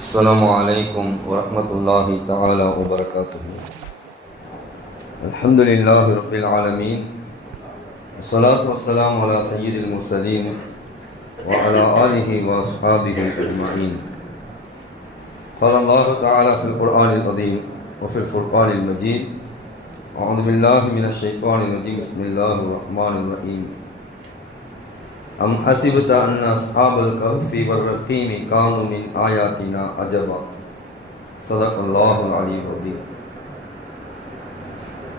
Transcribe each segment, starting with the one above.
السلام عليكم ورحمة الله تعالى وبركاته. الحمد لله رب العالمين، والصلاة والسلام على سيد المرسلين وعلى آله وأصحابه أجمعين. قال الله تعالى في القرآن العظيم وفي الفرقان المجيد: أعوذ بالله من الشيطان الرجيم، بسم الله الرحمن الرحيم. أم حسبت أن أصحاب الكهف والرقيم كانوا من آياتنا عجبا. صدق الله العلي العظيم.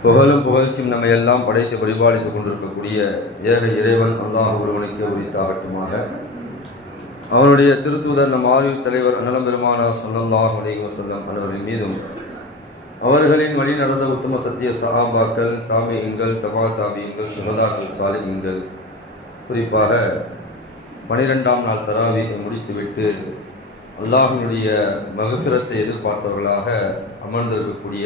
புகழும் புகழ்ச்சியும் நம்மை எல்லாம் படைத்து பரிபாலித்துக் கொண்டிருக்கக்கூடிய ஏக இறைவன் அல்லாஹ் ஒருவனுக்கே உரித்தாகட்டுமாக. அவனுடைய திருத்தூதர் நம் ஆயுள் தலைவர் அனலம் பெருமானார் ஸல்லல்லாஹு அலைஹி வஸல்லம் அவர்களின் மீதும் அவர்களின் வழி நடந்த உத்தம சத்திய சஹாபாக்கள், தாபிஈன்கள், தபா தாபிஈன்கள், ஷுஹதாக்கள், சாலிஹீன்கள், குறிப்பாக 12ஆம் நாள் தராவீஹை முடித்துவிட்டு அல்லாஹ்வினுடைய மக்ஃபிரத்தை எதிர்பார்த்தவர்களாக அமர்ந்திருக்கக்கூடிய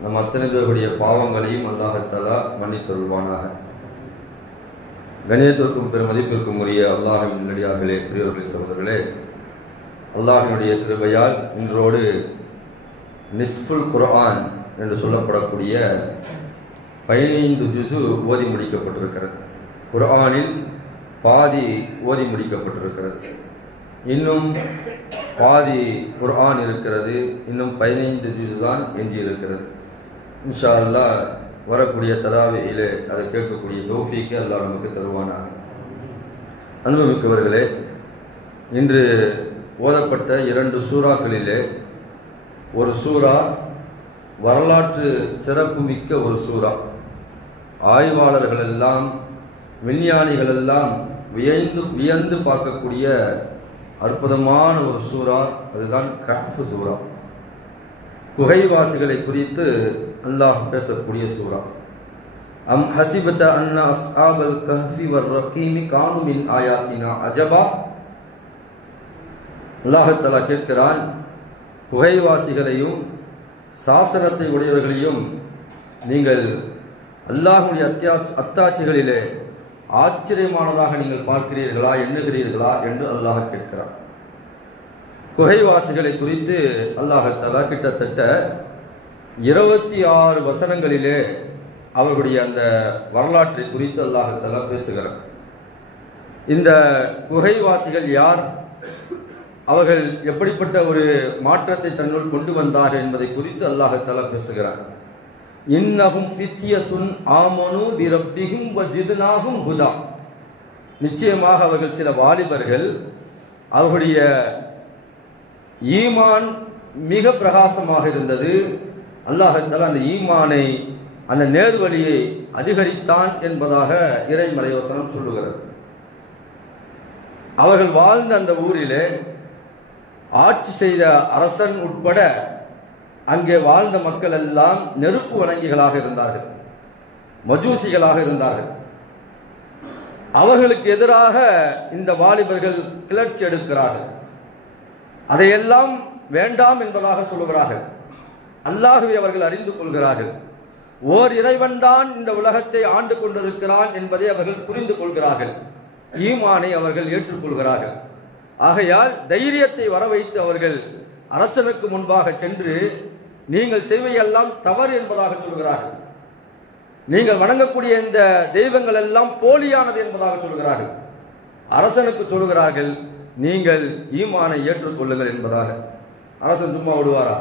நம் அத்தனை பேருடைய பாவங்களையும் அல்லாஹ் தஆலா மன்னித்தருள்வானாக. கண்ணியத்திற்கும் பெரும் மதிப்பிற்கும் உரிய அல்லாஹ்வின் நல்லடியார்களே, பெரியவர்களே, சகோதரர்களே, அல்லாஹ்வினுடைய கிருபையால் இன்றோடு நிஸ்ஃபுல் குர்ஆன் என்று சொல்லப்படக்கூடிய 15 ஜுஸு ஓதி முடிக்கப்பட்டிருக்கிறது. குர்ஆனில் பாதி ஓதி முடிக்கப்பட்டிருக்கிறது. இன்னும் பாதி குர்ஆன் இருக்கிறது. இன்னும் 15 ஜுஸ் தான் எஞ்சி இருக்கிறது. இன்ஷா அல்லாஹ் வரக்கூடிய தராவீஹிலே அதை கேட்கக்கூடிய தௌஃபீக்கை அல்லாஹ் நமக்கு தருவானாக. அன்புமிக்கவர்களே, இன்று ஓதப்பட்ட 2 சூறாக்களிலே ஒரு சூறா வரலாற்று சிறப்புமிக்க ஒரு சூறா. ஆய்வாளர்கள் எல்லாம், விஞ்ஞானிகள் எல்லாம் வியந்து பார்க்கக்கூடிய அற்புதமான ஒரு சூறா. அதுதான் கஹ்ஃப் சூறா. குகைவாசிகளை குறித்து அல்லாஹ் பேசக்கூடிய சூறா. அம் ஹசிபத அன்ன அஸ்ஹாபல் கஹ்ஃபி வர்ரகீமி கானு மின் ஆயாத்தினா அஜபா. அல்லாஹ் தஆலா கேட்கிறான், குகைவாசிகளையும் சாசனத்தை உடையவர்களையும் நீங்கள் அல்லாஹ்வுடைய அத்தாட்சிகளிலே ஆச்சரியமானதாக நீங்கள் பார்க்கிறீர்களா, எண்ணுகிறீர்களா என்று அல்லாஹ் கேட்கிறார். குகைவாசிகளை குறித்து அல்லாஹ் தஆலா கிட்டத்தட்ட 26 வசனங்களிலே அவர்களுடைய அந்த வரலாற்றை குறித்து அல்லாஹ் தஆலா பேசுகிறார். இந்த குகைவாசிகள் யார், அவர்கள் எப்படிப்பட்ட ஒரு மாற்றத்தை தன்னுள் கொண்டு வந்தார்கள் என்பதை குறித்து அல்லாஹ் தஆலா பேசுகிறார். இன்னஹும் ஃபித்யத்துன் ஆமனு பிரப்பிஹிம் வஜித்னாஹும் ஹுதா. நிச்சயமாக அவர்கள் சில வாலிபர்கள், அவர்களுடைய ஈமான் மிக பிரகாசமாக இருந்தது. அல்லாஹ் தஆலா அந்த ஈமானை, அந்த நேர்வழியை அதிகரித்தான் என்பதாக இறைமறை வசனம் சொல்லுகிறது. அவர்கள் வாழ்ந்த அந்த ஊரிலே ஆட்சி செய்த அரசன் உட்பட அங்கே வாழ்ந்த மக்கள் எல்லாம் நெருப்பு வணங்கிகளாக இருந்தார்கள், மஜூசிகளாக இருந்தார்கள். அவர்களுக்கு எதிராக இந்த வாலிபர்கள் கிளர்ச்சி எடுக்கிறார்கள். அதையெல்லாம் வேண்டாம் என்பதாக சொல்லுகிறார்கள். அல்லாஹ்வை அவர்கள் அறிந்து கொள்கிறார்கள். ஓர் இறைவன் தான் இந்த உலகத்தை ஆண்டு கொண்டிருக்கிறான் என்பதை அவர்கள் புரிந்து கொள்கிறார்கள். ஈமானை அவர்கள் ஏற்றுக்கொள்கிறார்கள். ஆகையால் தைரியத்தை வர வைத்து அவர்கள் அரசனுக்கு முன்பாக சென்று, நீங்கள் செய்வையெல்லாம் தவறு என்பதாக சொல்கிறார்கள். நீங்கள் வணங்கக்கூடிய இந்த தெய்வங்கள் எல்லாம் போலியானது என்பதாக சொல்கிறார்கள். அரசனுக்கு சொல்கிறார்கள், நீங்கள் ஈமானை ஏற்றுக்கொள்ளுங்கள் என்பதாக. அரசன் சும்மா விடுவாரா?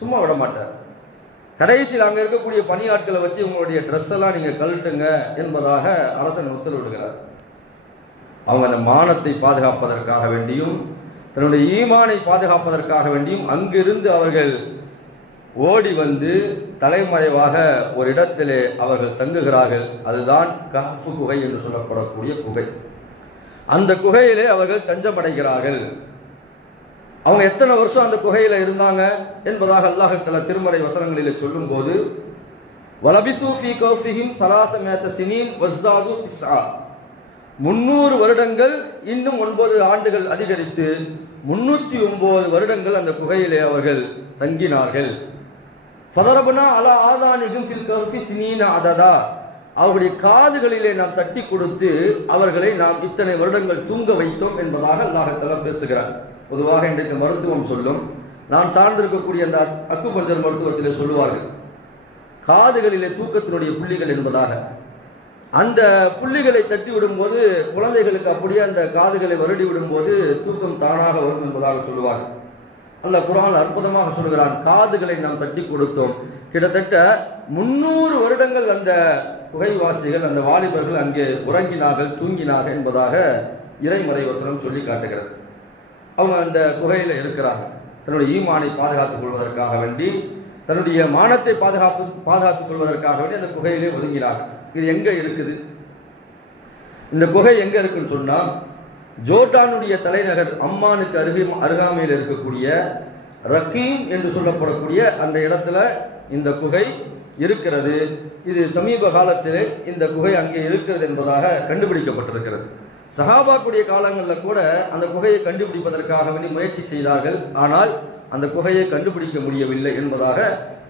சும்மா விட மாட்டார். கடைசியில் அங்க இருக்கக்கூடிய பணியாட்களை வச்சு உங்களுடைய ட்ரெஸ் எல்லாம் நீங்க கழட்டுங்க என்பதாக அரசன் உத்தரவிடுகிறார். அவங்க அந்த மானத்தை பாதுகாப்பதற்காக வேண்டியும், தன்னுடைய ஈமானை பாதுகாப்பதற்காக வேண்டியும் அங்கிருந்து அவர்கள் ஓடி வந்து தலைமறைவாக ஒரு இடத்திலே அவர்கள் தங்குகிறார்கள். அதுதான் கஹ்ஃப் குகை என்று சொல்லப்படக்கூடிய குகை. அந்த குகையிலே அவர்கள் தஞ்சமடைகிறார்கள். அவங்க எத்தனை வருஷம் அந்த குகையில இருந்தாங்க என்பதாக அல்லாஹ் தஆலா திருமறை வசனங்களிலே சொல்லும் போது, வலபிசு ஃபீ கஃபிஹிம் ஸலாஸமியத ஸினீன் வஸ்ஸாது 9 300 வருடங்கள், இன்னும் 9 ஆண்டுகள் அதிகரித்து 309 வருடங்கள் அந்த குகையிலே அவர்கள் தங்கினார்கள். ஃபதரபனா அலா ஆதானிஹிம் ஃபில் கஃபி ஸினீன அததா. அவருடைய காதுகளிலே நாம் தட்டி கொடுத்து அவர்களை நாம் இத்தனை வருடங்கள் தூங்க வைத்தோம் என்பதாக அல்லாஹ் தஆலா பேசுகிறார். பொதுவாக இன்றைக்கு மருத்துவம் சொல்லும், நான் சார்ந்திருக்கக்கூடிய அந்த அக்குபஞ்சர் மருத்துவத்திலே சொல்லுவார்கள், காதுகளிலே தூக்கத்தினுடைய புள்ளிகள் என்பதாக. அந்த புள்ளிகளை தட்டி விடும்போது குழந்தைகளுக்கு அப்படியே அந்த காதுகளை வருடி விடும்போது தூக்கம் தானாக வரும் என்பதாக சொல்லுவார்கள். அல்லாஹ் குர்ஆன் அற்புதமாக சொல்கிறான், காதுகளை நாம் தட்டி கொடுத்தோம். கிட்டத்தட்ட 300 வருடங்கள் அந்த குகைவாசிகள், அந்த வாலிபர்கள் அங்கே உறங்கினார்கள், தூங்கினார்கள் என்பதாக இறைமறை வசனம் சொல்லி காட்டுகிறது. அவங்க அந்த குகையில இருக்கிறாங்க, தன்னுடைய ஈமானை பாதுகாத்துக் கொள்வதற்காக வேண்டி, தன்னுடைய மானத்தை பாதுகாத்துக் கொள்வதற்காக வேண்டி அந்த குகையிலே ஒதுங்கினார்கள். இது எங்க இருக்குது? இந்த குகை எங்க இருக்குன்னு சொன்னா, ஜோர்டானுடைய தலைநகர் அம்மானுக்கு அருகாமையில் இருக்கக்கூடிய ரகீம் என்று சொல்லப்படக்கூடிய அந்த இடத்துல இந்த குகை இருக்கிறது. இது சமீப காலத்தில் இந்த குகை அங்கே இருக்கிறது என்பதாக கண்டுபிடிக்கப்பட்டிருக்கிறது. சஹாபாக்குடைய காலங்களில் கூட அந்த குகையை கண்டுபிடிப்பதற்காக வேண்டி முயற்சி செய்தார்கள். ஆனால் அந்த குகையை கண்டுபிடிக்க முடியவில்லை என்பதாக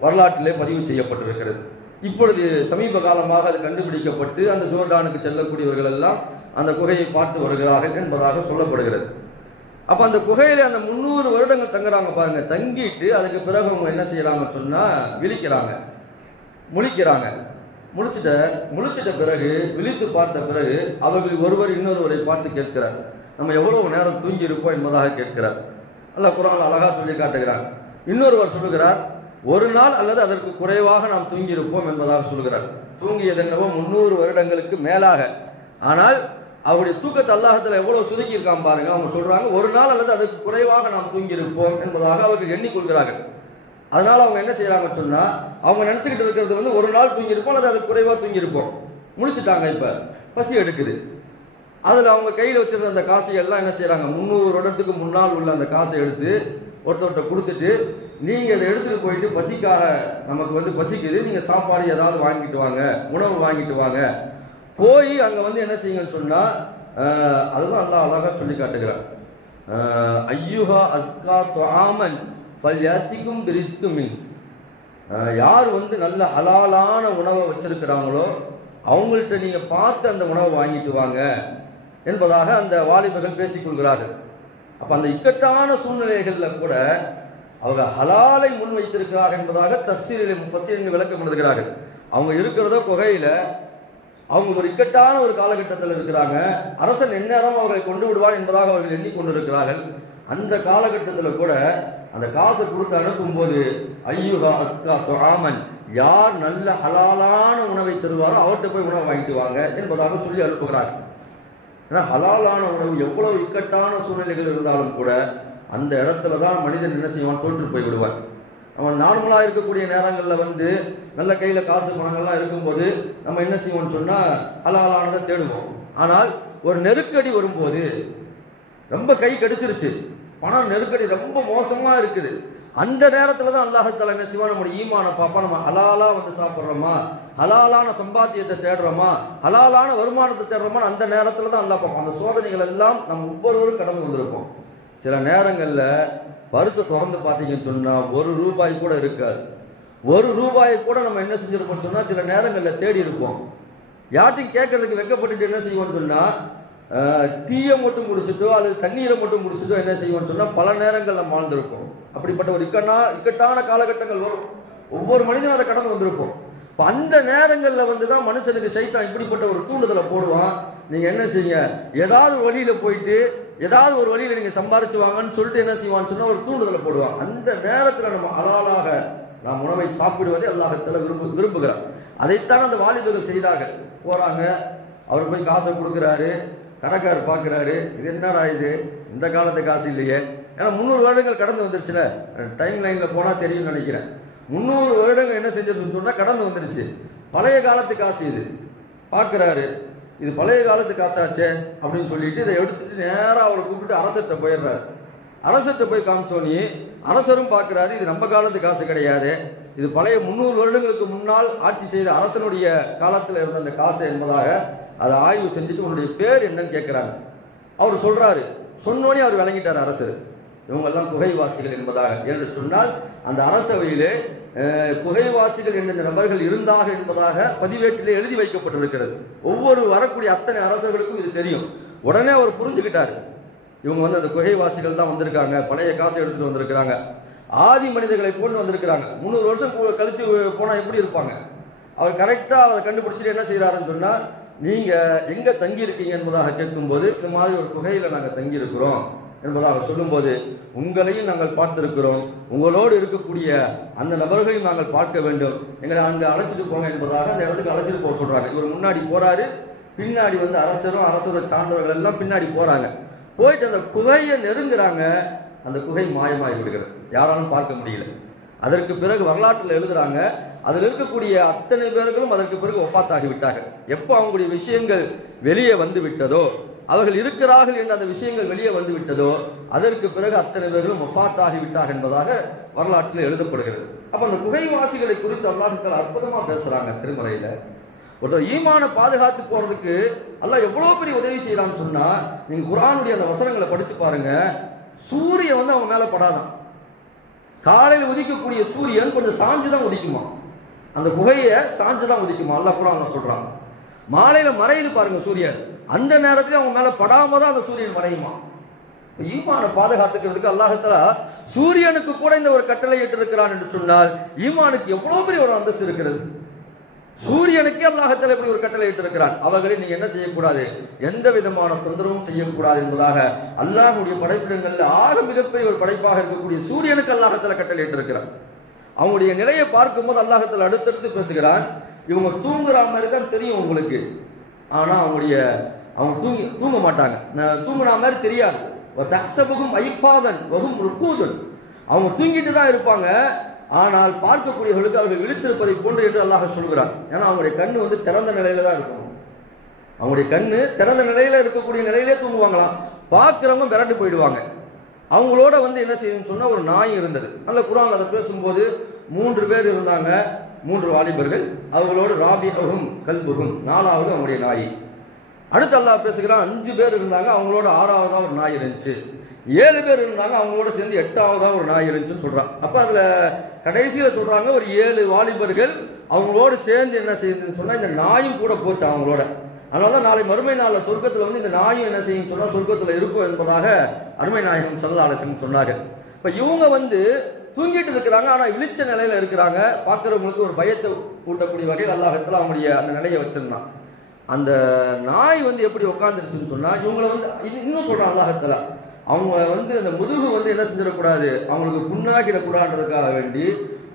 வரலாற்றிலே பதிவு செய்யப்பட்டிருக்கிறது. இப்பொழுது சமீப காலமாக அது கண்டுபிடிக்கப்பட்டு அந்த ஜோர்டானுக்கு செல்லக்கூடியவர்கள் எல்லாம் அந்த குகையை பார்த்து வருகிறார்கள் என்பதாக சொல்லப்படுகிறது. அப்ப அந்த குகையில அந்த 300 வருடங்கள் தங்குறாங்க பாருங்க. தங்கிட்டு அதுக்கு பிறகு அவங்க என்ன செய்யறாங்கன்னு சொன்னா விழிக்கிறாங்க, முழிக்கிறாங்க. முழிச்சிட்ட பிறகு, விழித்து பார்த்த பிறகு அவர்கள் ஒருவர் இன்னொருவரை பார்த்து கேட்கிறார், நம்ம எவ்வளவு நேரம் தூங்கி இருப்போம் என்பதாக கேட்கிறார். அல்லாஹ் குர்ஆன்ல அழகா சொல்லி காட்டுகிறார். இன்னொருவர் சொல்லுகிறார், ஒரு நாள் அல்லது அதற்கு குறைவாக நாம் தூங்கி இருப்போம் என்பதாக சொல்கிறார். தூங்கியது என்னவோ 300 வருடங்களுக்கு மேலாக. ஆனால் அவருடைய தூக்கத்தை அல்லாஹ்தாலா எவ்வளவு சுருக்கி இருக்கான் பாருங்க. அவங்க சொல்றாங்க, ஒரு நாள் அல்லது அதற்கு குறைவாக நாம் தூங்கி இருப்போம் என்பதாக அவர்கள் எண்ணிக்கொள்கிறார்கள். அதனால அவங்க என்ன செய்யறாங்கன்னு சொன்னா, அவங்க நினைச்சுக்கிட்டு இருக்கிறது வந்து ஒரு நாள் தூங்கி இருப்போம் அல்லது அதுக்கு குறைவா தூங்கி இருப்போம். முடிச்சுட்டாங்க, இப்ப பசி எடுக்குது. அதுல அவங்க கையில வச்சிருந்த அந்த காசை எல்லாம் என்ன செய்யறாங்க, 300 வருடத்துக்கு முன்னால் உள்ள அந்த காசை எடுத்து ஒருத்தர்கிட்ட கொடுத்துட்டு, நீங்க இதை எடுத்துட்டு போயிட்டு பசிக்காக, நமக்கு வந்து பசிக்குது, நீங்க சாப்பாடு ஏதாவது வாங்கிட்டு வாங்க, உணவு வாங்கிட்டு வாங்க, போய் அங்க வந்து என்ன செய்யுங்கன்னு சொன்னா, அதுதான் அல்லாஹ் அழகா சொல்லி காட்டுகிறார். ஐயுஹா அஸ்கா துஆமன் ஃபல்யாத்திகும் பிரிஸ்கும் மின். யார் வந்து நல்ல ஹலாலான உணவை வச்சிருக்கிறாங்களோ அவங்கள்ட்ட நீங்க பார்த்து அந்த உணவை வாங்கிட்டு வாங்க என்பதாக அந்த வாலிபர்கள் பேசிக்கொள்கிறார்கள். அப்ப அந்த இக்கட்டான சூழ்நிலைகள்ல கூட அவங்க ஹலாலை முன் வைத்திருக்கிறார்கள் என்பதாக தஃசீரிலே முஃபஸ்ஸிரீன்கள் விளக்கம் எழுதுகிறார்கள். அவங்க இருக்கிறதோ குகையில, அவங்க ஒரு இக்கட்டான ஒரு காலகட்டத்தில் இருக்கிறாங்க. அரசன் எந்நேரம் அவர்களை கொண்டு விடுவான் என்பதாக அவர்கள் எண்ணிக்கொண்டிருக்கிறார்கள். அந்த காலகட்டத்தில் கூட அந்த காசை கொடுத்து அனுப்பும் போது, ஐயுஹா அஸ்கா துஆமன், யார் நல்ல ஹலாலான உணவை தருவாரோ அவர்கிட்ட போய் உணவு வாங்கிட்டு வாங்க என்பதாக சொல்லி அனுப்புகிறார்கள். ஏன்னா ஹலாலான உணவு எவ்வளவு இக்கட்டான சூழ்நிலைகள் இருந்தாலும் கூட அந்த இடத்துல தான் மனிதன் என்ன செய்வான், தோற்று போய் விடுவான். அவன் நார்மலா இருக்கக்கூடிய நேரங்கள்ல வந்து நல்ல கையில காசு பணங்கள்லாம் இருக்கும்போது நம்ம என்ன செய்வோம்னு சொன்னா ஹலாலானதை தேடுவோம். ஆனால் ஒரு நெருக்கடி வரும்போது, ரொம்ப கை கடிச்சிருச்சு, பணம் நெருக்கடி ரொம்ப மோசமா இருக்குது, அந்த நேரத்துல தான் அல்லாஹ் தஆலா என்ன செய்வான், நம்முடைய ஈமான பாப்பா, நம்ம ஹலாலா வந்து சாப்பிட்றோமா, ஹலாலான சம்பாத்தியத்தை தேடுறோமா, ஹலாலான வருமானத்தை தேடுறோமா, அந்த நேரத்துல தான் அல்லாஹ் பார்ப்பான். அந்த சோதனைகள் எல்லாம் நம்ம ஒவ்வொருவரும் கடந்து வந்திருப்போம். சில நேரங்கள்ல பரிசை திறந்து பார்த்தீங்கன்னு சொன்னா 1 ரூபாய் கூட இருக்காது. 1 ரூபாயை கூட நம்ம என்ன செஞ்சிருப்போம் சொன்னா சில நேரங்கள்ல தேடி இருப்போம். யார்ட்டையும் கேட்கறதுக்கு வெக்கப்பட்டுட்டு என்ன செய்வோம்னு சொன்னா, டீயை மட்டும் குடிச்சிட்டோ அல்லது தண்ணீரை மட்டும் குடிச்சிட்டோ என்ன செய்வோம்னு சொன்னா பல நேரங்கள் நம்ம வாழ்ந்திருப்போம். அப்படிப்பட்ட ஒரு இக்கட்டான காலகட்டங்கள் வரும். ஒவ்வொரு மனிதனும் அதை கடந்து வந்திருப்போம். அந்த நேரங்கள்ல வந்துதான் மனுஷனுக்கு சைத்தான் இப்படிப்பட்ட ஒரு தூண்டுதலை போடுவான். நீங்க என்ன செய்யுங்க, ஏதாவது ஒரு வழியில போயிட்டு ஏதாவது ஒரு வழியில நீங்க சம்பாரிச்சு வாங்கன்னு சொல்லிட்டு என்ன செய்வான்னு சொன்னா ஒரு தூண்டுதலை போடுவான். அந்த நேரத்துல நம்ம ஹலாலாக நாம் உணவை சாப்பிடுவதை அல்லாஹ் தஆலா விரும்புகிறார். அதைத்தான் அந்த வாலிபர்கள் செய்தார்கள். போறாங்க, அவர் போய் காசை கொடுக்குறாரு, கடைக்காரர் பார்க்கிறாரு, இது என்னடா இது, இந்த காலத்து காசு இல்லையே. ஏன்னா 300 வருடங்கள் கடந்து வந்துருச்சுல, டைம் லைன்ல போனா தெரியும் நினைக்கிறேன். 300 வருடங்கள் என்ன செஞ்சிருச்சுன்னு சொன்னா கடந்து வந்துருச்சு. பழைய காலத்து காசு இது. பார்க்கிறாரு, இது பழைய காலத்து காசாச்சே அப்படின்னு சொல்லிட்டு இதை எடுத்துட்டு நேரா அவரை கூப்பிட்டு அரசர்கிட்ட போயிடுறாரு. அரசர்கிட்ட போய் காமிச்சோனி அரசரும் பார்க்கிறாரு, இது நம்ம காலத்து காசு கிடையாது, இது பழைய 300 வருடங்களுக்கு முன்னால் ஆட்சி செய்த அரசனுடைய காலத்தில் இருந்த அந்த காசு என்பதாக அதை ஆய்வு செஞ்சுட்டு உன்னுடைய பேர் என்னன்னு கேட்கிறாங்க. அவர் சொல்றாரு. சொன்னோனே அவர் விளங்கிட்டார் அரசர், இவங்கெல்லாம் குகைவாசிகள் என்பதாக. என்று சொன்னால் அந்த அரசவையிலே குகைவாசிகள் என்ற நபர்கள் இருந்தாக என்பதாக பதிவேட்டிலே எழுதி வைக்கப்பட்டிருக்கிறது. ஒவ்வொரு வரக்கூடிய அத்தனை அரசர்களுக்கும் இது தெரியும். உடனே அவர் புரிஞ்சுக்கிட்டாரு, இவங்க வந்து அந்த குகைவாசிகள் தான் வந்திருக்காங்க, பழைய காசை எடுத்துட்டு வந்திருக்கிறாங்க, ஆதி மனிதர்களை போட்டு வந்திருக்கிறாங்க. 300 வருஷம் கழிச்சு போனா எப்படி இருப்பாங்க? அவர் கரெக்டா அதை கண்டுபிடிச்சிட்டு என்ன செய்யறாருன்னு சொன்னா, நீங்க எங்க தங்கி இருக்கீங்க என்பதாக கேட்கும்போது, இந்த மாதிரி ஒரு குகையில நாங்க தங்கி இருக்கிறோம் என்பதாக சொல்லும்போது, உங்களையும் நாங்கள் பார்த்திருக்கிறோம், உங்களோடு இருக்கக்கூடிய அந்த நபர்களையும் நாங்கள் பார்க்க வேண்டும், எங்களை அங்க அழைச்சிட்டு போங்க என்பதாக அந்த இடத்துக்கு அழைச்சிட்டு போக சொல்றாங்க. இவர் முன்னாடி போறாரு, பின்னாடி வந்து அரசரை சார்ந்தவர்கள் எல்லாம் பின்னாடி போறாங்க. போயிட்டு அந்த குகையை நெருங்குறாங்க. அந்த குகை மாயமாகி விடுகிறது, யாராலும் பார்க்க முடியல. அதற்கு பிறகு வரலாற்றில் எழுதுறாங்க, அதில் இருக்கக்கூடிய அத்தனை பேர்களும் அதற்கு பிறகு ஒஃபாத்தாகி விட்டார்கள். எப்போ அவங்களுடைய விஷயங்கள் வெளியே வந்து விட்டதோ, அவர்கள் இருக்கிறார்கள் என்ற அந்த விஷயங்கள் வெளியே வந்து விட்டதோ, அதற்கு பிறகு அத்தனை பேர்களும் ஒஃபாத்தாகி விட்டார்கள் என்பதாக வரலாற்றில் எழுதப்படுகிறது. அப்ப அந்த குகைவாசிகளை குறித்து அல்லாஹ் தஆலா அற்புதமா பேசுறாங்க திருமறையில. ஒருத்தர் ஈமான பாதுகாத்து போறதுக்கு அல்லாஹ் எவ்வளவு பெரிய உதவி செய்யலாம்னு சொன்னா, நீங்க குர்ஆனுடைய அந்த வசனங்களை படிச்சு பாருங்க. சூரியன் வந்து அவங்க மேல படாதான். காலையில் உதிக்கக்கூடிய சூரியன் கொஞ்சம் சாஞ்சுதான் உதிக்குமா, அந்த குகையை சாஞ்சுதான் உதிக்குமா, அல்லாஹ் குர்ஆன்ல சொல்றாங்க. மாலையில மறையுது பாருங்க சூரியன், அந்த நேரத்துல அவங்க மேல படாம தான் அந்த சூரியன் மறையுமா. ஈமான பாதுகாத்துக்கிறதுக்கு அல்லாஹ் தஆலா சூரியனுக்கு கூட இந்த ஒரு கட்டளை இட்டு இருக்கிறான் என்று சொன்னால், ஈமானுக்கு எவ்வளவு பெரிய ஒரு அந்தஸ்து இருக்கிறது. சூரியனுக்கே அல்லாஹ் தஆலா இப்படி ஒரு கட்டளை இட்டு இருக்கிறான். அவர்களை நீங்க என்ன செய்யக்கூடாது, எந்த விதமான தொந்தரவும் செய்யக்கூடாது என்பதாக அல்லாஹ்வுடைய படைப்பிடங்கள்ல ஆக மிகப்பெரிய ஒரு படைப்பாக இருக்கக்கூடிய சூரியனுக்கு அல்லாஹ் தஆலா கட்டளை இட்டு இருக்கிறான். அவங்களுடைய நிலையை பார்க்கும்போது அல்லாஹ் தஆலா அடுத்தடுத்து பேசுகிறான். இவங்க தூங்குற மாதிரி தான் தெரியும் உங்களுக்கு, ஆனா அவங்க தூங்க மாட்டாங்க, தூங்குற மாதிரி தெரியாது. அவங்க தூங்கிட்டு தான் இருப்பாங்க, ஆனால் பார்க்கக்கூடியவர்களுக்கு அவர்கள் விழித்திருப்பதை போன்று என்று அல்லாஹ் சொல்கிறார். ஏன்னா அவங்களுடைய கண்ணு வந்து திறந்த நிலையில தான் இருக்கும். அவங்களுடைய கண்ணு திறந்த நிலையில இருக்கக்கூடிய நிலையிலே தூங்குவாங்களாம். பார்க்கிறவங்க விரண்டு போயிடுவாங்க. அவங்களோட வந்து என்ன செய்யுதுன்னு சொன்னா, ஒரு நாய் இருந்தது. நல்ல குர்ஆன் அதை பேசும்போது 3 பேர் இருந்தாங்க, 3 வாலிபர்கள். அவங்களோட ராபிஹும் கல்புகும், 4வது அவங்களுடைய நாய். அடுத்து அல்லாஹ் பேசுகிறான், 5 பேர் இருந்தாங்க, அவங்களோட 6வதா ஒரு நாய் இருந்துச்சு. 7 பேர் இருந்தாங்க, அவங்களோட சேர்ந்து 8வதா ஒரு நாய் இருந்துச்சுன்னு சொல்றான். அப்ப அதுல கடைசியில சொல்றாங்க, ஒரு 7 வாலிபர்கள் அவங்களோடு சேர்ந்து என்ன செய்யுதுன்னு சொன்னா, இந்த நாயும் கூட போச்சு அவங்களோட. அதனாலதான் நாளை மறுமை நாள்ல சொர்க்கத்துல வந்து இந்த நாயும் என்ன செய்யும் சொன்னா சொர்க்கத்துல இருக்கும் என்பதாக அருமை நாயகம் ஸல்லல்லாஹு அலைஹி வஸல்லம் சொன்னாங்க. இப்ப இவங்க வந்து தூங்கிட்டு இருக்கிறாங்க, ஆனா விழிச்ச நிலையில இருக்கிறாங்க. பார்க்கிறவங்களுக்கு ஒரு பயத்தை ஊட்டக்கூடிய வகையில் அல்லாஹ் தஆலா அவங்களுடைய அந்த நிலையை வச்சிருந்தான். அந்த நாய் வந்து எப்படி உட்கார்ந்துருச்சுன்னு சொன்னா, இவங்களை வந்து இன்னும் சொல்றான் அல்லாஹ் தஆலா, அவங்க வந்து அந்த முதுகு வந்து என்ன செஞ்சிடக்கூடாது, அவங்களுக்கு புண்ணாகிடக்கூடாதுன்றதுக்காக வேண்டி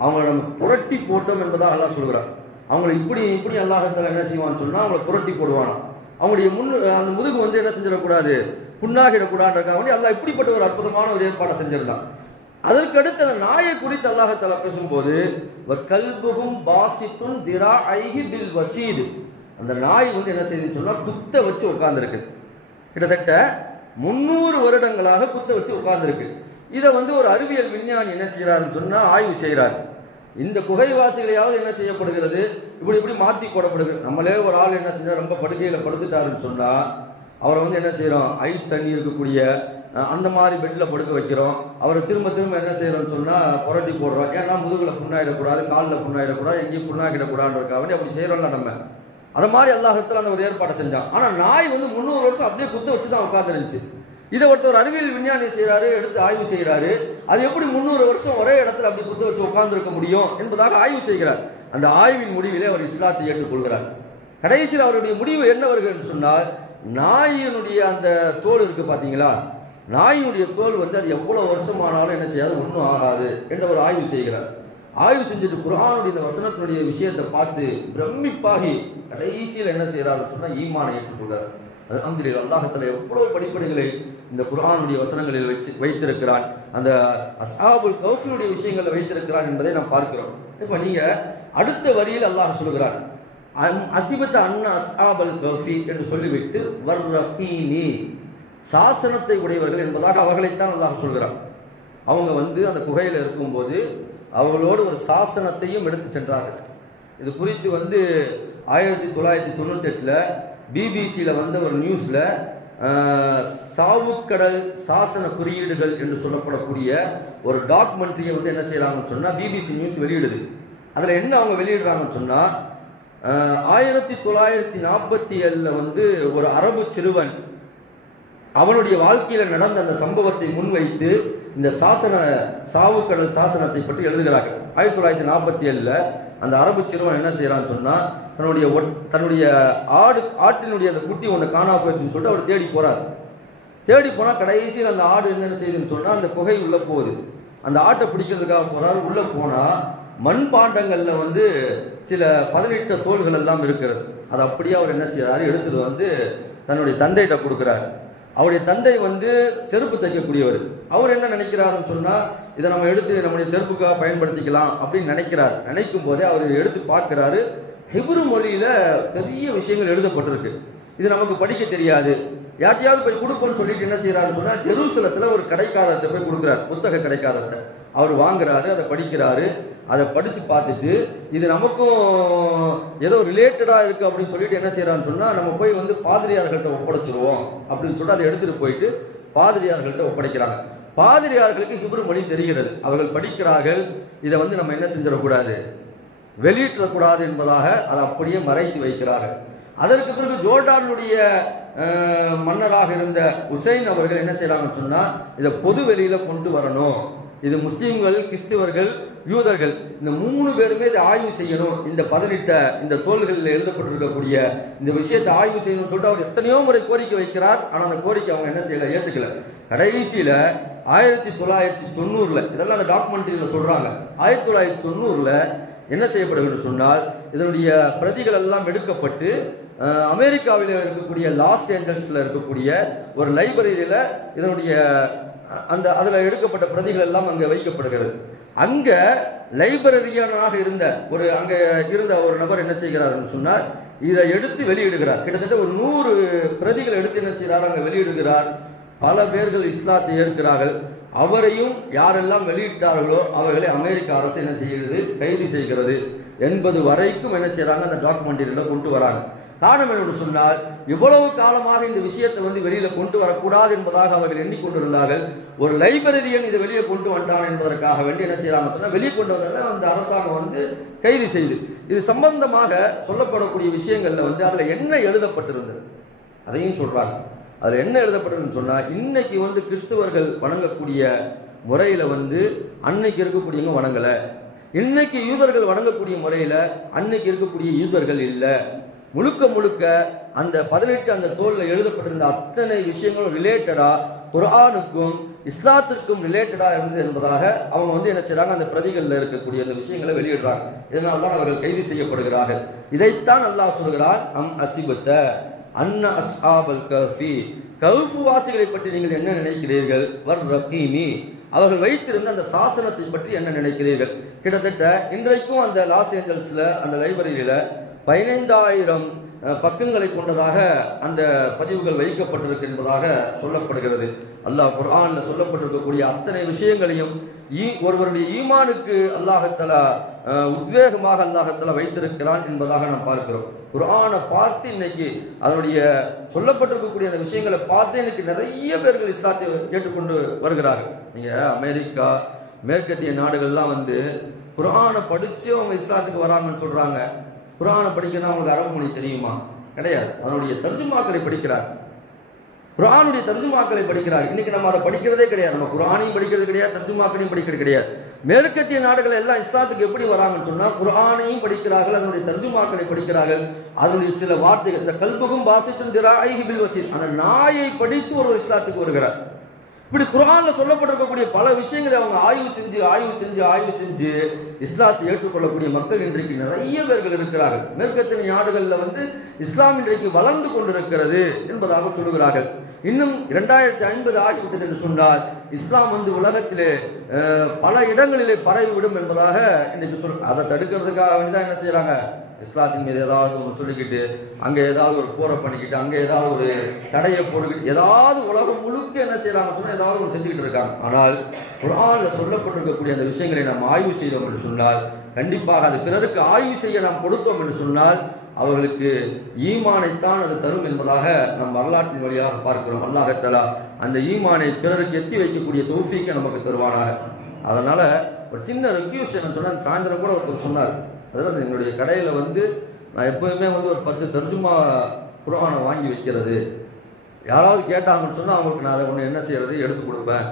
அவங்களை நம்ம புரட்டி போட்டோம் என்பதாக அல்லாஹ் சொல்கிறார். அவங்களை இப்படி அல்லாஹ் தஆலா என்ன செய்வான்னு சொன்னா, அவங்களை புரட்டி போடுவானா. அவங்களுடைய அந்த முதுகு வந்து என்ன செஞ்சிடக்கூடாது, புண்ணாகிடக்கூடாதுன்றதுக்காக வேண்டி அல்லாஹ் இப்படிப்பட்ட ஒரு அற்புதமான ஒரு ஏற்பாடை செஞ்சிருந்தான். அதற்கடுத்து அந்த நாயை குறித்து அல்லாஹ் தஆலா பேசும்போது, கல்புகும் பாசித்துன் திராஐஹி பில் வசீத், அந்த நாய் வந்து என்ன செய்யுதுன்னு சொன்னா குத்த வச்சு உட்கார்ந்துருக்கு. கிட்டத்தட்ட 300 வருடங்களாக குத்த வச்சு உட்கார்ந்துருக்கு. இதை வந்து ஒரு அறிவியல் விஞ்ஞானி என்ன செய்யறாருன்னு சொன்னா ஆய்வு செய்யறாரு. இந்த குகைவாசிகளையாவது என்ன செய்யப்படுகிறது, இப்படி மாத்தி போடப்படுகிறது. நம்மளே ஒரு ஆள் என்ன செஞ்சா ரொம்ப படுக்கையில படுத்துட்டாருன்னு சொன்னா, அவரை வந்து என்ன செய்யறோம், ஐஸ் தண்ணி இருக்கக்கூடிய அந்த மாதிரி பெட்ல படுக்க வைக்கிறோம். அவரை திரும்ப என்ன செய்யறோம்னு சொன்னா புரட்டி போடுறோம். ஏன்னா முதுகுல புண்ணாயிடக்கூடாது, காலில் புண்ணாயிடக்கூடாது, எங்கேயும் புண்ணாகிடக்கூடாதுன்றதுக்காக வேண்டி அப்படி செய்யறோம்ல நம்ம. அது மாதிரி அல்லாஹ் தஆலா அந்த ஒரு ஏற்பாட்டை செஞ்சான். ஆனா நாய் வந்து 300 வருஷம் அப்படியே குத்த வச்சுதான் உட்கார்ந்து இருந்துச்சு. இதை ஒருத்தர் அறிவியல் விஞ்ஞானி செய்யறாரு, எடுத்து ஆய்வு செய்யறாரு. அது எப்படி 300 வருஷம் ஒரே இடத்துல அப்படி குத்த வச்சு உட்கார்ந்து இருக்க முடியும் என்பதாக ஆய்வு செய்கிறார். அந்த ஆய்வின் முடிவிலே அவர் இஸ்லாத்தை ஏற்றுக்கொள்கிறார். கடைசியில் அவருடைய முடிவு என்ன வருகிறது சொன்னால், நாயினுடைய அந்த தோல் இருக்கு பாத்தீங்களா, நாயினுடைய தோல் வந்து அது எவ்வளவு வருஷமானாலும் என்ன செய்யாது, ஒன்றும் ஆகாது என்ற ஒரு ஆய்வு செய்கிறார். ஆய்வு செஞ்சுட்டு குர்ஆனுடைய இந்த வசனத்தினுடைய விஷயத்தை பார்த்து பிரமிப்பாகி கடைசியில் என்ன செய்யறாரு சொன்னா ஈமானை ஏற்றுக்கொள்கிறார். அல்ஹம்துலில்லாஹ், அல்லாஹ் தஆலா எவ்வளவு படிப்படிகளை இந்த குர்ஆனுடைய வசனங்களில் வைத்திருக்கிறான், அந்த அஸ்ஹாபுல் கஹ்ஃபியுடைய விஷயங்களை வைத்திருக்கிறான் என்பதை நாம் பார்க்கிறோம். இப்ப நீங்க அடுத்த வரியில் அல்லாஹ் சொல்கிறார், அஸிபத அன்ன அஸ்ஹாபல் கஹ்ஃபி என்று சொல்லிவிட்டு வர்ரகீமி, சாசனத்தை உடையவர்கள் என்பதாக அவர்களைத்தான் அல்லாஹ் சொல்கிறார். அவங்க வந்து அந்த குகையில இருக்கும்போது அவர்களோடு ஒரு சாசனத்தையும் எடுத்து சென்றார்கள். இது குறித்து வந்து 1998 பிபிசியில வந்த ஒரு நியூஸ்ல சாவுக்கடல் சாசன குறியீடுகள் என்று சொல்லப்படக்கூடிய ஒரு டாக்குமெண்ட்ரியை வந்து என்ன செய்யறாங்கன்னு சொன்னா பிபிசி நியூஸ் வெளியிடுது. அதுல என்ன அவங்க வெளியிடுறாங்கன்னு சொன்னா 1947 வந்து ஒரு அரபு சிறுவன் அவனுடைய வாழ்க்கையில நடந்த அந்த சம்பவத்தை முன்வைத்து இந்த சாவுக்கடல் சாசனத்தை பற்றி எழுதுகிறார்கள். 1947 அந்த அரபு சிறுவன் என்ன செய்யறான்னு சொன்னா தன்னுடைய ஆட்டினுடைய அந்த குட்டி ஒன்று காணா போயிடுச்சுன்னு சொல்லிட்டு அவர் தேடி போறார். தேடி போனா கடைசியில் அந்த ஆடு என்ன செய்யுதுன்னு சொன்னா அந்த குகை உள்ள போகுது. அந்த ஆட்டை பிடிக்கிறதுக்காக போறாரு. உள்ள போனா மண்பாண்டங்கள்ல வந்து சில பதனிட்ட தோள்கள் எல்லாம் இருக்கிறது. அது அப்படியே அவர் என்ன செய்யறாரு, எடுத்தது வந்து தன்னுடைய தந்தையிட்ட கொடுக்கிறார். அவருடைய தந்தை வந்து செருப்பு தைக்கக்கூடியவர். அவர் என்ன நினைக்கிறாருன்னு சொன்னா இதை நம்ம எடுத்து நம்முடைய செருப்புக்காக பயன்படுத்திக்கலாம் அப்படின்னு நினைக்கிறார். நினைக்கும் போதே அவர் எடுத்து பார்க்கிறாரு, ஹிப்ரு மொழியில பெரிய விஷயங்கள் எழுதப்பட்டிருக்கு. இது நமக்கு படிக்க தெரியாது, யார்ட்டையாவது போய் கொடுப்போன்னு சொல்லிட்டு என்ன செய்யறாருன்னு சொன்னா ஜெருசலத்துல ஒரு கடைக்காரர்கிட்ட போய் கொடுக்குறாரு, புத்தக கடைக்காரர்கிட்ட. அவர் வாங்குறாரு, அதை படிக்கிறாரு. அதை படிச்சு பார்த்துட்டு இது நமக்கும் ஏதோ ரிலேட்டடா இருக்கு அப்படின்னு சொல்லிட்டு என்ன செய்யறான்னு சொன்னா நம்ம போய் வந்து பாதிரியார்கள்ட்ட ஒப்படைச்சிருவோம் அப்படின்னு சொல்லிட்டு அதை எடுத்துட்டு போயிட்டு பாதிரியார்கள்ட்ட ஒப்படைக்கிறாங்க. பாதிரியார்களுக்கு ஹிப்ரு மொழி தெரிகிறது, அவர்கள் படிக்கிறார்கள். இதை வந்து நம்ம என்ன செஞ்சிடக்கூடாது, வெளியிடக்கூடாது என்பதாக அதை அப்படியே மறைத்து வைக்கிறார்கள். அதற்கு பிறகு ஜோர்டானுடைய மன்னராக இருந்த உசைன் அவர்கள் என்ன செய்யறாங்கன்னு சொன்னா இதை பொது வெளியில கொண்டு வரணும். இது முஸ்லீம்கள், கிறிஸ்தவர்கள், யூதர்கள் இந்த 3 பேருமே இதை ஆய்வு செய்யணும். இந்த பதனிட்ட இந்த தோள்களில் எழுதப்பட்டிருக்கக்கூடிய இந்த விஷயத்தை ஆய்வு செய்யணும்னு சொல்லிட்டு அவர் எத்தனையோ முறை கோரிக்கை வைக்கிறார். ஆனா அந்த கோரிக்கை அவங்க என்ன செய்யல, ஏத்துக்கல. கடைசியில 1990 இதெல்லாம் அந்த டாக்குமெண்ட்ரியில சொல்றாங்க. 1990 என்ன செய்யப்படுகிறது சொன்னால் இதனுடைய பிரதிகள் எல்லாம் எடுக்கப்பட்டு அமெரிக்காவில் இருக்கக்கூடிய லாஸ் ஏஞ்சல்ஸ்ல இருக்கக்கூடிய ஒரு லைப்ரரியில இதனுடைய அதுல எடுக்கப்பட்ட பிரதிகள் எல்லாம் அங்க வைக்கப்படுகிறது. அங்க லைப்ரரியனாக இருந்த ஒரு நபர் என்ன செய்கிறார் சொன்னால் இதை எடுத்து வெளியிடுகிறார். கிட்டத்தட்ட ஒரு 100 பிரதிகள் எடுத்து என்ன செய்கிறார், அங்க வெளியிடுகிறார். பல பேர்கள் இஸ்லாத்தை ஏற்கிறார்கள். அவரையும் யாரெல்லாம் வெளியிட்டார்களோ அவர்களை அமெரிக்க அரசு என்ன செய்கிறது, கைது செய்கிறது என்பது வரைக்கும் என்ன செய்யறாங்க, அந்த டாக்குமெண்ட்ரியில கொண்டு வராங்க. காரணம் என்று சொன்னால் இவ்வளவு காலமாக இந்த விஷயத்தை வந்து வெளியில கொண்டு வரக்கூடாது என்பதாக அவர்கள் எண்ணிக்கொண்டிருந்தார்கள். ஒரு லைப்ரரியன் இதை வெளியே கொண்டு வந்தான் என்பதற்காக வேண்டி என்ன செய்யறாங்க சொன்னா வெளியே கொண்டு வந்தால அந்த அரசாங்கம் வந்து கைது செய்து இது சம்பந்தமாக சொல்லப்படக்கூடிய விஷயங்கள்ல வந்து அதுல என்ன எழுதப்பட்டிருந்தது அதையும் சொல்றாங்க. அதுல என்ன எழுதப்பட்டதுன்னு சொன்னா இன்னைக்கு வந்து கிறிஸ்தவர்கள் வணங்கக்கூடிய முறையில வந்து அன்னைக்கு இருக்கக்கூடியவங்க வணங்கல, இன்னைக்கு யூதர்கள் வணங்கக்கூடிய முறையில அன்னைக்கு இருக்கக்கூடிய யூதர்கள் இல்லை. முழுக்க முழுக்க அந்த 18 அந்த தோல்ல எழுதப்பட்டிருந்த அத்தனை விஷயங்களும் ரிலேட்டடா குர்ஆனுக்கும் இஸ்லாத்திற்கும் ரிலேட்டடா இருந்தது என்பதாக அவங்க வந்து என்ன செய்யறாங்க, அந்த பிரதிகளில் இருக்கக்கூடிய அந்த விஷயங்களை வெளியிடுறாங்க. இதனால்தான் அவர்கள் கைது செய்யப்படுகிறார்கள். இதைத்தான் அல்லாஹ் சொல்கிறான், அம் அசிபத்த அன்ன அஸ்ஹாபல் கஃபி, கஃப் வாசிகளை பற்றி நீங்கள் என்ன நினைக்கிறீர்கள், வர் ரகீமி அவர்கள் வைத்திருந்த அந்த சாசனத்தை பற்றி என்ன நினைக்கிறீர்கள். கிட்டத்தட்ட இன்றைக்கும் அந்த லாஸ் ஏஞ்சல்ஸ்ல அந்த லைப்ரரியில 15,000 பக்கங்களை கொண்டதாக அந்த பதிவுகள் வைக்கப்பட்டிருக்கு என்பதாக சொல்லப்படுகிறது. அல்லாஹ் குர்ஆன்ல சொல்லப்பட்டிருக்கக்கூடிய அத்தனை விஷயங்களையும் ஒருவருடைய ஈமானுக்கு அல்லாஹ்தஆலா உத்வேகமாக அல்லாஹ்தஆலா வைத்திருக்கிறான் என்பதாக நாம் பார்க்கிறோம். குர்ஆனை பார்த்து இன்னைக்கு அதனுடைய சொல்லப்பட்டிருக்கக்கூடிய அந்த விஷயங்களை பார்த்து இன்னைக்கு நிறைய பேர்கள் இஸ்லாத்தை ஏற்றுக்கொண்டு வருகிறார்கள். நீங்க அமெரிக்கா, மேற்கத்திய நாடுகள்லாம் வந்து குர்ஆனை படிச்சு அவங்க இஸ்லாத்துக்கு வராங்கன்னு சொல்றாங்க. குர்ஆனை படிக்கணும் அவங்களுக்கு அரபு மொழி தெரியுமா? கிடையாது. அதனுடைய தர்ஜுமாக்களை படிக்கிறார், குர்ஆனுடைய தர்ஜுமாக்களை படிக்கிறார். இன்னைக்கு நம்ம அதை படிக்கிறதே கிடையாது. நம்ம குர்ஆனையும் படிக்கிறது கிடையாது, தர்ஜுமாக்களையும் படிக்கிறது கிடையாது. மேற்கத்திய நாடுகள் எல்லாம் இஸ்லாத்துக்கு எப்படி வராங்கன்னு சொன்னா குர்ஆனையும் படிக்கிறார்கள், அதனுடைய தர்ஜுமாக்களை படிக்கிறார்கள். அதனுடைய சில வார்த்தைகள் இந்த கல்புகும் பாசித்தும் திராயிஹி பில் வசீல், அந்த நாயை படித்து ஒரு இஸ்லாத்துக்கு வருகிறார். இப்படி குர்ஆன்ல சொல்லப்பட்டிருக்கக்கூடிய பல விஷயங்களை அவங்க ஆய்வு செஞ்சு இஸ்லாத்தை ஏற்றுக்கொள்ளக்கூடிய மக்கள் இன்றைக்கு நிறைய பேர்கள் இருக்கிறார்கள். மேற்கத்திய நாடுகள்ல வந்து இஸ்லாம் இன்றைக்கு வளர்ந்து கொண்டிருக்கிறது என்பதாக சொல்லுகிறார்கள். இன்னும் 2050 ஆகிவிட்டது என்று சொன்னால் இஸ்லாம் வந்து உலகத்திலே பல இடங்களிலே பரவிவிடும் என்பதாக இன்னைக்கு அதை தடுக்கிறதுக்காக வேண்டிதான் என்ன செய்யறாங்க, இஸ்லாத்தின் மீது ஏதாவது ஒன்று சொல்லிக்கிட்டு அங்க ஏதாவது ஒரு போரை பண்ணிக்கிட்டு அங்க ஏதாவது ஒரு தடையை போட்டுக்கிட்டு ஏதாவது உலகம் முழுக்க என்ன செய்யறாங்க சொன்னா ஏதாவது ஒரு செஞ்சுக்கிட்டு இருக்காங்க. ஆனால் குர்ஆன்ல சொல்லப்பட்டிருக்கக்கூடிய அந்த விஷயங்களை நாம் ஆய்வு செய்தோம் என்று சொன்னால் கண்டிப்பாக அது பிறருக்கு ஆய்வு செய்ய நாம் கொடுத்தோம் என்று சொன்னால் அவர்களுக்கு ஈமானைத்தான் அது தரும் என்பதாக நாம் வரலாற்றின் வழியாக பார்க்கிறோம். அல்லாஹ் தஆலா அந்த ஈமானை பிறருக்கு எத்தி வைக்கக்கூடிய தௌஃபீக்கை நமக்கு தருவானாக. அதனால ஒரு சின்ன ரெக்யூஸ்ட் என்ன சொன்னால், சாயந்தரம் கூட ஒருத்தர் சொன்னார், அதாவது எங்களுடைய கடையில் நான் எப்பவுமே ஒரு 10 தர்ஜுமா குர்ஆனை வாங்கி வைக்கிறது, யாராவது கேட்டாங்கன்னு சொன்னால் அவங்களுக்கு நான் அதை ஒன்று என்ன செய்யறது எடுத்து கொடுப்பேன்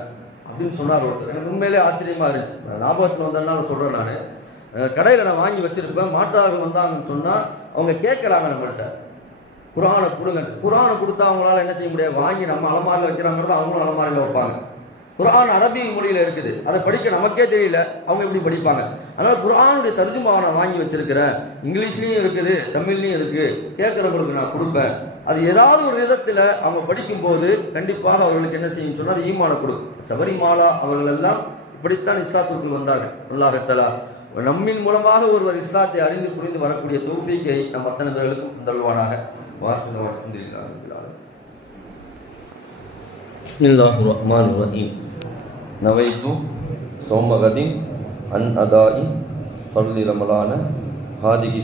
அப்படின்னு சொன்னார் ஒருத்தர். எனக்கு உண்மையிலே ஆச்சரியமா இருந்துச்சு. ஞாபகத்தில் வந்ததுனால சொல்கிறேன், நான் கடையில் நான் வாங்கி வச்சிருப்பேன், மாற்றார்கள் வந்தாங்கன்னு சொன்னால் அவங்க கேட்குறாங்க நம்மள்கிட்ட குர்ஆனை கொடுங்க. குர்ஆனை கொடுத்தா அவங்களால என்ன செய்ய முடியாது, வாங்கி நம்ம அலமாரியில் வைக்கிற மாதிரி தான் அவங்களும் அலமாரியில் வைப்பாங்க. குர்ஆன் அரபி மொழியில் இருக்குது, அதை படிக்க நமக்கே தெரியல, அவங்க எப்படி படிப்பாங்க? அதனால் குர்ஆனுடைய தர்ஜுமாவை நான் வாங்கி வச்சிருக்கிறேன், இங்கிலீஷ்லேயும் இருக்குது தமிழ்லையும் இருக்குது, கேட்குறவங்களுக்கு நான் கொடுப்பேன். அது ஏதாவது ஒரு விதத்தில் அவங்க படிக்கும்போது கண்டிப்பாக அவர்களுக்கு என்ன செய்யும் சொன்னால் ஈமான கொடுக்கும். சபரிமாலா அவர்கள் எல்லாம் இப்படித்தான் இஸ்லாத்திற்குள் வந்தார்கள். அல்லாஹ் தஆலா நம்மின் மூலமாக ஒருவர் இஸ்லாத்தை அறிந்து புரிந்து வரக்கூடிய தௌஃபீக்கை நம் அத்தனை பேர்களுக்கும் தருவானாக. பிஸ்மில்லாஹிர் ரஹ்மானிர் ரஹீம். நவைத்து சௌம கதின் அன் அதாஇ ஃபர்லி ரமலான ஹாதிஹி